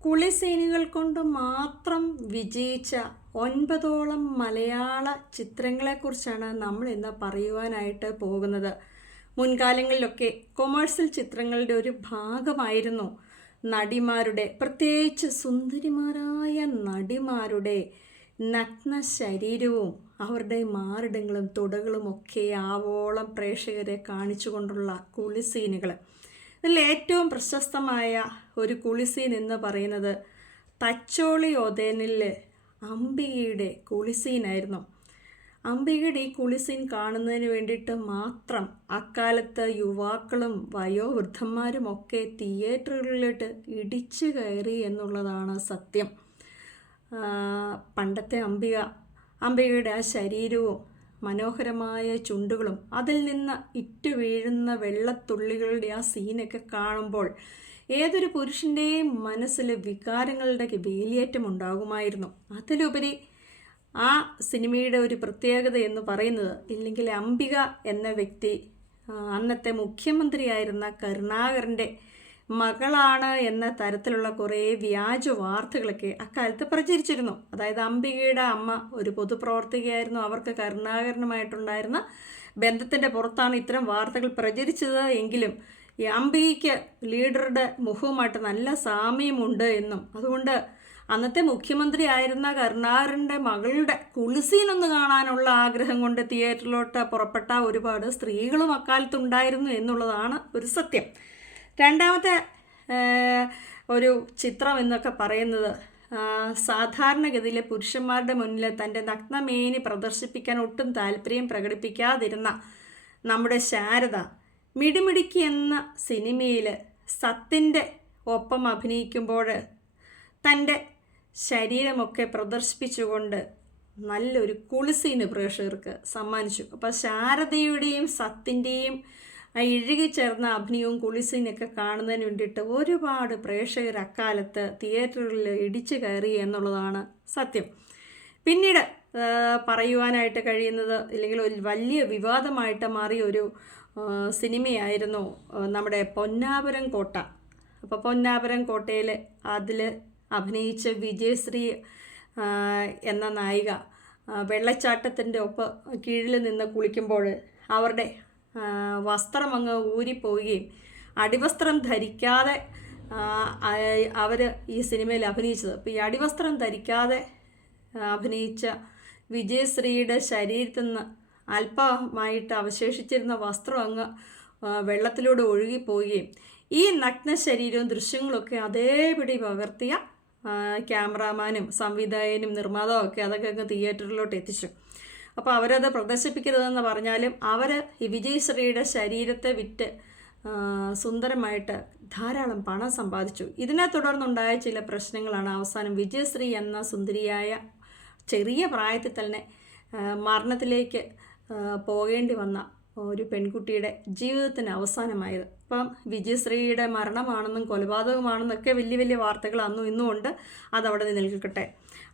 കുളിസീനുകൾ കൊണ്ട് മാത്രം വിജയിച്ച ഒൻപതോളം മലയാള ചിത്രങ്ങളെക്കുറിച്ചാണ് നമ്മൾ ഇന്ന് പറയുവാനായിട്ട് പോകുന്നത്. മുൻകാലങ്ങളിലൊക്കെ കൊമേഴ്സ്യൽ ചിത്രങ്ങളുടെ ഒരു ഭാഗമായിരുന്നു. നടിമാരുടെ പ്രത്യേകിച്ച് സുന്ദരിമാരായ നടിമാരുടെ നഗ്ന ശരീരവും അവരുടെ മാറിടങ്ങളും തുടകളും ഒക്കെ ആവോളം പ്രേക്ഷകരെ കാണിച്ചുകൊണ്ടുള്ള കുളിസീനുകൾ ഇതിൽ ഏറ്റവും പ്രശസ്തമായ ഒരു കുളിസീൻ എന്ന് പറയുന്നത് തച്ചോളി ഒതേനിലെ അംബികയുടെ കുളിസീനായിരുന്നു. അംബികയുടെ ഈ കുളിസീൻ കാണുന്നതിന് വേണ്ടിയിട്ട് മാത്രം അക്കാലത്ത് യുവാക്കളും വയോവൃദ്ധന്മാരും ഒക്കെ തിയേറ്ററുകളിലോട്ട് ഇടിച്ചു കയറി എന്നുള്ളതാണ് സത്യം. പണ്ടത്തെ അംബിക അംബികയുടെ ആ ശരീരവും മനോഹരമായ ചുണ്ടുകളും അതിൽ നിന്ന് ഇറ്റു വീഴുന്ന വെള്ളത്തുള്ളികളുടെ ആ സീനൊക്കെ കാണുമ്പോൾ ഏതൊരു പുരുഷന്റെയും മനസ്സിൽ വികാരങ്ങളുടെ വേലിയേറ്റം ഉണ്ടാകുമായിരുന്നു. അതിലുപരി ആ സിനിമയുടെ ഒരു പ്രത്യേകത എന്ന് പറയുന്നത് ഇല്ലെങ്കിൽ അംബിക എന്ന വ്യക്തി അന്നത്തെ മുഖ്യമന്ത്രിയായിരുന്ന കരുണാകരന്റെ മകളാണ് എന്ന തരത്തിലുള്ള കുറേ വ്യാജ വാർത്തകളൊക്കെ അക്കാലത്ത് പ്രചരിച്ചിരുന്നു. അതായത് അംബികയുടെ അമ്മ ഒരു പൊതുപ്രവർത്തകയായിരുന്നു. അവർക്ക് കരുണാകരനുമായിട്ടുണ്ടായിരുന്ന ബന്ധത്തിന്റെ പുറത്താണ് ഇത്തരം വാർത്തകൾ പ്രചരിച്ചത് എങ്കിലും ഈ അംബികയ്ക്ക് ലീഡറുടെ മുഖവുമായിട്ട് നല്ല സാമ്യമുണ്ട് എന്നും. അതുകൊണ്ട് അന്നത്തെ മുഖ്യമന്ത്രി ആയിരുന്ന കരുണാകരന്റെ മകളുടെ കുളിസീനൊന്ന് കാണാനുള്ള ആഗ്രഹം കൊണ്ട് തിയേറ്ററിലോട്ട് പുറപ്പെട്ട ഒരുപാട് സ്ത്രീകളും അക്കാലത്തുണ്ടായിരുന്നു എന്നുള്ളതാണ് ഒരു സത്യം. രണ്ടാമത്തെ ഒരു ചിത്രം എന്നൊക്കെ പറയുന്നത് സാധാരണഗതിയിലെ പുരുഷന്മാരുടെ മുന്നിൽ തന്റെ നഗ്നമേനി പ്രദർശിപ്പിക്കാൻ ഒട്ടും താല്പര്യം പ്രകടിപ്പിക്കാതിരുന്ന നമ്മുടെ ശാരദ മിടിമിടിക്ക് എന്ന സിനിമയിൽ സത്തിന്റെ ഒപ്പം അഭിനയിക്കുമ്പോൾ തന്റെ ശരീരമൊക്കെ പ്രദർശിപ്പിച്ചുകൊണ്ട് നല്ലൊരു കുളിസീന് പ്രേക്ഷകർക്ക് സമ്മാനിച്ചു. അപ്പോൾ ശാരദയുടെയും സത്തിന്റെയും ആ ഇഴുകിച്ചേർന്ന അഭിനയവും കുളിസീനൊക്കെ കാണുന്നതിന് വേണ്ടിയിട്ട് ഒരുപാട് പ്രേക്ഷകർ അക്കാലത്ത് തിയേറ്ററിൽ ഇടിച്ചു കയറി എന്നുള്ളതാണ് സത്യം. പിന്നീട് പറയുവാനായിട്ട് കഴിയുന്നത് അല്ലെങ്കിൽ ഒരു വലിയ വിവാദമായിട്ട് മാറിയ ഒരു സിനിമയായിരുന്നു നമ്മുടെ പൊന്നാപുരം കോട്ട. അപ്പോൾ പൊന്നാപുരം കോട്ടയിൽ അതിൽ അഭിനയിച്ച വിജയശ്രീ എന്ന നായിക വെള്ളച്ചാട്ടത്തിന്റെ ഒപ്പം കീഴിൽ നിന്ന് കുളിക്കുമ്പോൾ അവരുടെ വസ്ത്രം അങ്ങ് ഊരിപ്പോവുകയും അടിവസ്ത്രം ധരിക്കാതെ അവർ ഈ സിനിമയിൽ അഭിനയിച്ചത്. അപ്പോൾ ഈ അടിവസ്ത്രം ധരിക്കാതെ അഭിനയിച്ച വിജയശ്രീയുടെ ശരീരത്തിൽ നിന്ന് അല്പമായിട്ട് അവശേഷിച്ചിരുന്ന വസ്ത്രം അങ്ങ് വെള്ളത്തിലൂടെ ഒഴുകിപ്പോവുകയും ഈ നഗ്ന ശരീരവും ദൃശ്യങ്ങളൊക്കെ അതേപടി പകർത്തിയ ക്യാമറാമാനും സംവിധായകനും നിർമ്മാതാവും ഒക്കെ അതൊക്കെ അങ്ങ് തിയേറ്ററിലോട്ട് എത്തിച്ചു. അപ്പോൾ അവരത് പ്രദർശിപ്പിക്കരുതെന്ന് പറഞ്ഞാലും അവർ ഈ വിജയശ്രീയുടെ ശരീരത്തെ വിറ്റ് സുന്ദരമായിട്ട് ധാരാളം പണം സമ്പാദിച്ചു. ഇതിനെ തുടർന്നുണ്ടായ ചില പ്രശ്നങ്ങളാണ് അവസാനം വിജയശ്രീ എന്ന സുന്ദരിയായ ചെറിയ പ്രായത്തിൽ തന്നെ മരണത്തിലേക്ക് പോകേണ്ടി വന്ന ഒരു പെൺകുട്ടിയുടെ ജീവിതത്തിന് അവസാനമായത്. ഇപ്പം വിജയശ്രീയുടെ മരണമാണെന്നും കൊലപാതകമാണെന്നൊക്കെ വലിയ വലിയ വാർത്തകൾ അന്നും ഇന്നും ഉണ്ട്. അതവിടെ നിലനിൽക്കട്ടെ.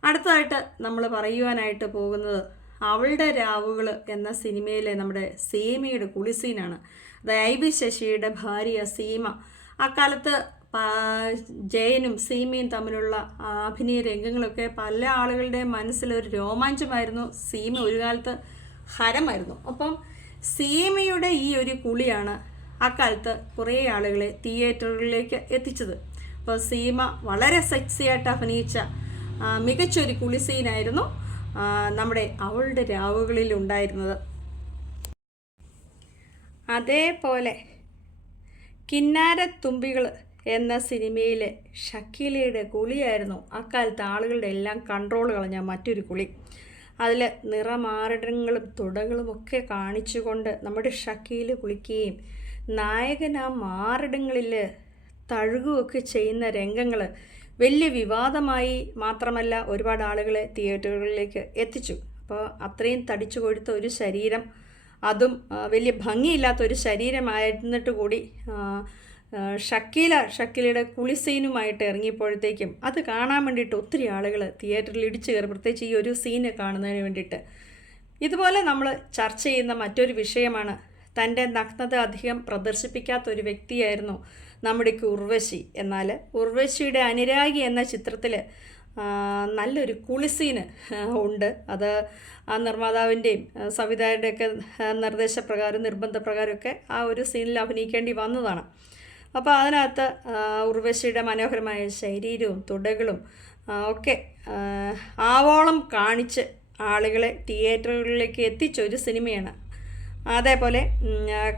അടുത്തതായിട്ട് നമ്മൾ പറയുവാനായിട്ട് പോകുന്നത് അവളുടെ രാവുകൾ എന്ന സിനിമയിലെ നമ്മുടെ സീമയുടെ കുളിസീനാണ്. അതായത് ഐ വി ശശിയുടെ ഭാര്യ സീമ. അക്കാലത്ത് ജയനും സീമയും തമ്മിലുള്ള അഭിനയ രംഗങ്ങളൊക്കെ പല ആളുകളുടെയും മനസ്സിലൊരു രോമാഞ്ചമായിരുന്നു. സീമ ഒരു കാലത്ത് ഹരമായിരുന്നു. അപ്പം സീമയുടെ ഈ ഒരു കുളിയാണ് അക്കാലത്ത് കുറേ ആളുകളെ തിയേറ്ററുകളിലേക്ക് എത്തിച്ചത്. അപ്പോൾ സീമ വളരെ സെക്സിയായിട്ട് അഭിനയിച്ച മികച്ചൊരു കുളി സീനായിരുന്നു ആ, നമ്മുടെ അവളുടെ രാവുകളിൽ ഉണ്ടായിരുന്നത്. അതേപോലെ കിന്നാരത്തുമ്പികൾ എന്ന സിനിമയിലെ ഷക്കീലയുടെ കുളിയായിരുന്നു അക്കാലത്ത് ആളുകളുടെ എല്ലാം കൺട്രോൾ കളഞ്ഞ മറ്റൊരു കുളി. അതിൽ നിറമാരടങ്ങളും തുടകളും ഒക്കെ കാണിച്ചുകൊണ്ട് നമ്മുടെ ഷക്കീൽ കുളിക്കുകയും നായകൻ ആ മാറിടങ്ങളിൽ തഴുകുകയൊക്കെ ചെയ്യുന്ന രംഗങ്ങൾ വലിയ വിവാദമായി മാത്രമല്ല ഒരുപാട് ആളുകളെ തിയേറ്ററുകളിലേക്ക് എത്തിച്ചു. അപ്പോൾ അത്രയും തടിച്ചു കൊഴുത്ത ഒരു ശരീരം അതും വലിയ ഭംഗിയില്ലാത്ത ഒരു ശരീരമായിരുന്നിട്ട് കൂടി ഷക്കീല ഷക്കീലയുടെ കുളിസീനുമായിട്ട് ഇറങ്ങിയപ്പോഴത്തേക്കും അത് കാണാൻ വേണ്ടിയിട്ട് ഒത്തിരി ആളുകൾ തിയേറ്ററിൽ ഇടിച്ചു കയറി പ്രത്യേകിച്ച് ഈ ഒരു സീന് കാണുന്നതിന് വേണ്ടിയിട്ട്. ഇതുപോലെ നമ്മൾ ചർച്ച ചെയ്യുന്ന മറ്റൊരു വിഷയമാണ് തന്റെ നഗ്നത അധികം പ്രദർശിപ്പിക്കാത്ത ഒരു വ്യക്തിയായിരുന്നു നമ്മുടെ ഉർവശി. എന്നാൽ ഉർവശിയുടെ അനുരാഗി എന്ന ചിത്രത്തിൽ നല്ലൊരു കുളിസീന് ഉണ്ട്. അത് ആ നിർമ്മാതാവിന്റെയും സംവിധായകരുടെയൊക്കെ നിർദ്ദേശപ്രകാരം നിർബന്ധപ്രകാരമൊക്കെ ആ ഒരു സീനിൽ അഭിനയിക്കേണ്ടി വന്നതാണ്. അപ്പോൾ അതിനകത്ത് ഉർവശിയുടെ മനോഹരമായ ശരീരവും തുടകളും ഒക്കെ ആവോളം കാണിച്ച് ആളുകളെ തിയേറ്ററുകളിലേക്ക് എത്തിച്ച ഒരു സിനിമയാണ് അതേപോലെ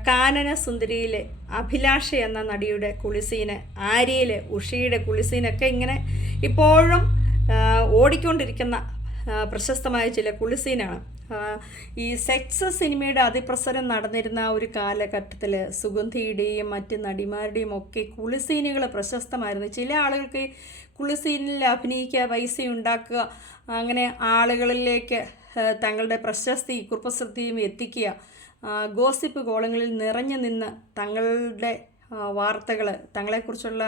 കാനനസുന്ദരിയിലെ അഭിലാഷ എന്ന നടിയുടെ കുളിസീന് ആര്യയിലെ ഉഷിയുടെ കുളിസീനൊക്കെ ഇങ്ങനെ ഇപ്പോഴും ഓടിക്കൊണ്ടിരിക്കുന്ന പ്രശസ്തമായ ചില കുളിസീനാണ്. ഈ സെക്സ് സിനിമയുടെ അതിപ്രസരം നടന്നിരുന്ന ഒരു കാലഘട്ടത്തിൽ സുഗന്ധിയുടെയും മറ്റ് നടിമാരുടെയും ഒക്കെ കുളിസീനുകൾ പ്രശസ്തമായിരുന്നു. ചില ആളുകൾക്ക് കുളിസീനിൽ അഭിനയിക്കുക പൈസ ഉണ്ടാക്കുക അങ്ങനെ ആളുകളിലേക്ക് തങ്ങളുടെ പ്രശസ്തി കുപ്രസിദ്ധിയും എത്തിക്കുക ഗോസിപ്പ് കോളങ്ങളിൽ നിറഞ്ഞു നിന്ന് തങ്ങളുടെ വാർത്തകൾ തങ്ങളെക്കുറിച്ചുള്ള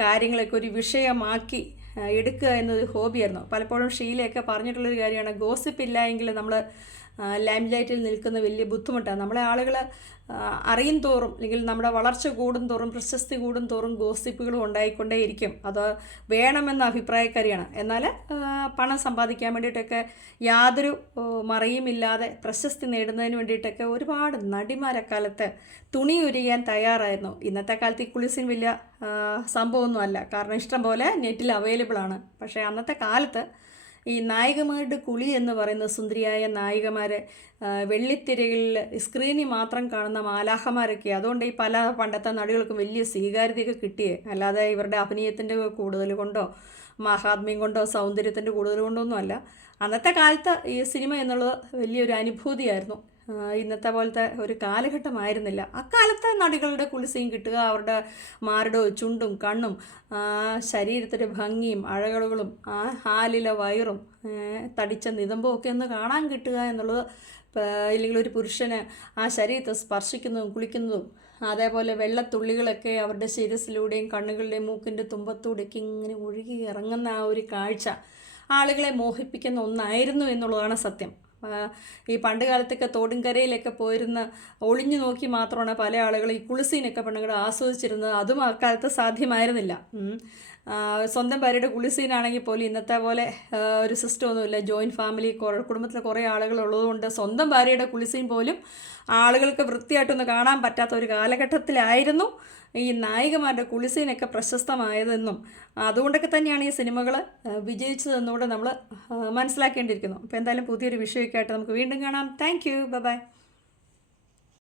കാര്യങ്ങളൊക്കെ ഒരു വിഷയമാക്കി എടുക്കുക എന്നൊരു ഹോബിയായിരുന്നു. പലപ്പോഴും ഷീലയൊക്കെ പറഞ്ഞിട്ടുള്ളൊരു കാര്യമാണ് ഗോസിപ്പ് ഇല്ല എങ്കിൽ നമ്മൾ ലൈം ലൈറ്റിൽ നിൽക്കുന്ന വലിയ ബുദ്ധിമുട്ടാണ്. നമ്മളെ ആളുകൾ അറിയും തോറും അല്ലെങ്കിൽ നമ്മുടെ വളർച്ച കൂടും തോറും പ്രശസ്തി കൂടും തോറും ഗോസിപ്പുകളും ഉണ്ടായിക്കൊണ്ടേയിരിക്കും. അത് വേണമെന്ന അഭിപ്രായക്കാരിയാണ്. എന്നാൽ പണം സമ്പാദിക്കാൻ വേണ്ടിയിട്ടൊക്കെ യാതൊരു മറയുമില്ലാതെ പ്രശസ്തി നേടുന്നതിന് വേണ്ടിയിട്ടൊക്കെ ഒരുപാട് നടിമാരക്കാലത്ത് തുണി ഉരിയാൻ തയ്യാറായിരുന്നു. ഇന്നത്തെ കാലത്ത് ഈ കുളിസിൻ വലിയ സംഭവമൊന്നുമല്ല കാരണം ഇഷ്ടം പോലെ നെറ്റിൽ അവൈലബിൾ ആണ്. പക്ഷേ അന്നത്തെ കാലത്ത് ഈ നായികമാരുടെ കുളി എന്ന് പറയുന്ന സുന്ദരിയായ നായികമാരെ വെള്ളിത്തിരയിൽ സ്ക്രീനിൽ മാത്രം കാണുന്ന മാലാഹമാരൊക്കെ അതുകൊണ്ട് ഈ പല പണ്ടത്തെ നടികൾക്കും വലിയ സ്വീകാര്യതയൊക്കെ കിട്ടിയേ. അല്ലാതെ ഇവരുടെ അഭിനയത്തിന്റെ കൂടുതൽ കൊണ്ടോ മഹാത്മ്യം കൊണ്ടോ സൗന്ദര്യത്തിന്റെ കൂടുതൽ കൊണ്ടോ ഒന്നുമല്ല. അന്നത്തെ കാലത്ത് ഈ സിനിമ എന്നുള്ളത് വലിയൊരു അനുഭൂതിയായിരുന്നു. ഇന്നത്തെ പോലത്തെ ഒരു കാലഘട്ടമായിരുന്നില്ല. അക്കാലത്തെ നടികളുടെ കുളിസയും കിട്ടുക അവരുടെ മാരുടെ ചുണ്ടും കണ്ണും ശരീരത്തിന്റെ ഭംഗിയും അഴകളുകളും ആ ഹാലിലെ വയറും തടിച്ച നിതമ്പും ഒക്കെ ഒന്ന് കാണാൻ കിട്ടുക എന്നുള്ളത് ഇല്ലെങ്കിൽ ഒരു പുരുഷന് ആ ശരീരത്തെ സ്പർശിക്കുന്നതും കുളിക്കുന്നതും അതേപോലെ വെള്ളത്തുള്ളികളൊക്കെ അവരുടെ ശിരസിലൂടെയും കണ്ണുകളുടെയും മൂക്കിന്റെ തുമ്പത്തൂടെയൊക്കെ ഇങ്ങനെ ഒഴുകി ഇറങ്ങുന്ന ആ ഒരു കാഴ്ച ആളുകളെ മോഹിപ്പിക്കുന്ന ഒന്നായിരുന്നു എന്നുള്ളതാണ് സത്യം. ഈ പണ്ട് കാലത്തൊക്കെ തോടുംകരയിലൊക്കെ പോയിരുന്ന ഒളിഞ്ഞു നോക്കി മാത്രമാണ് പല ആളുകളും ഈ കുളിസീനൊക്കെ പെണ്ണുങ്ങൾ ആസ്വദിച്ചിരുന്നത്. അതും അക്കാലത്ത് സാധ്യമായിരുന്നില്ല. സ്വന്തം ഭാര്യയുടെ കുളിസീനാണെങ്കിൽ പോലും ഇന്നത്തെ പോലെ ഒരു സിസ്റ്റം ഒന്നുമില്ല. ജോയിന്റ് ഫാമിലി കുടുംബത്തിലെ കുറേ ആളുകൾ ഉള്ളതുകൊണ്ട് സ്വന്തം ഭാര്യയുടെ കുളിസീൻ പോലും ആളുകൾക്ക് വൃത്തിയായിട്ടൊന്ന് കാണാൻ പറ്റാത്ത ഒരു കാലഘട്ടത്തിലായിരുന്നു ഈ നായികമാരുടെ കുളിസീനൊക്കെ പ്രശസ്തമായതെന്നും അതുകൊണ്ടൊക്കെ തന്നെയാണ് ഈ സിനിമകൾ വിജയിച്ചതെന്നുകൂടെ നമ്മൾ മനസ്സിലാക്കേണ്ടിയിരിക്കുന്നു. അപ്പോൾ എന്തായാലും പുതിയൊരു വിഷയമൊക്കെ ആയിട്ട് നമുക്ക് വീണ്ടും കാണാം. Thank you by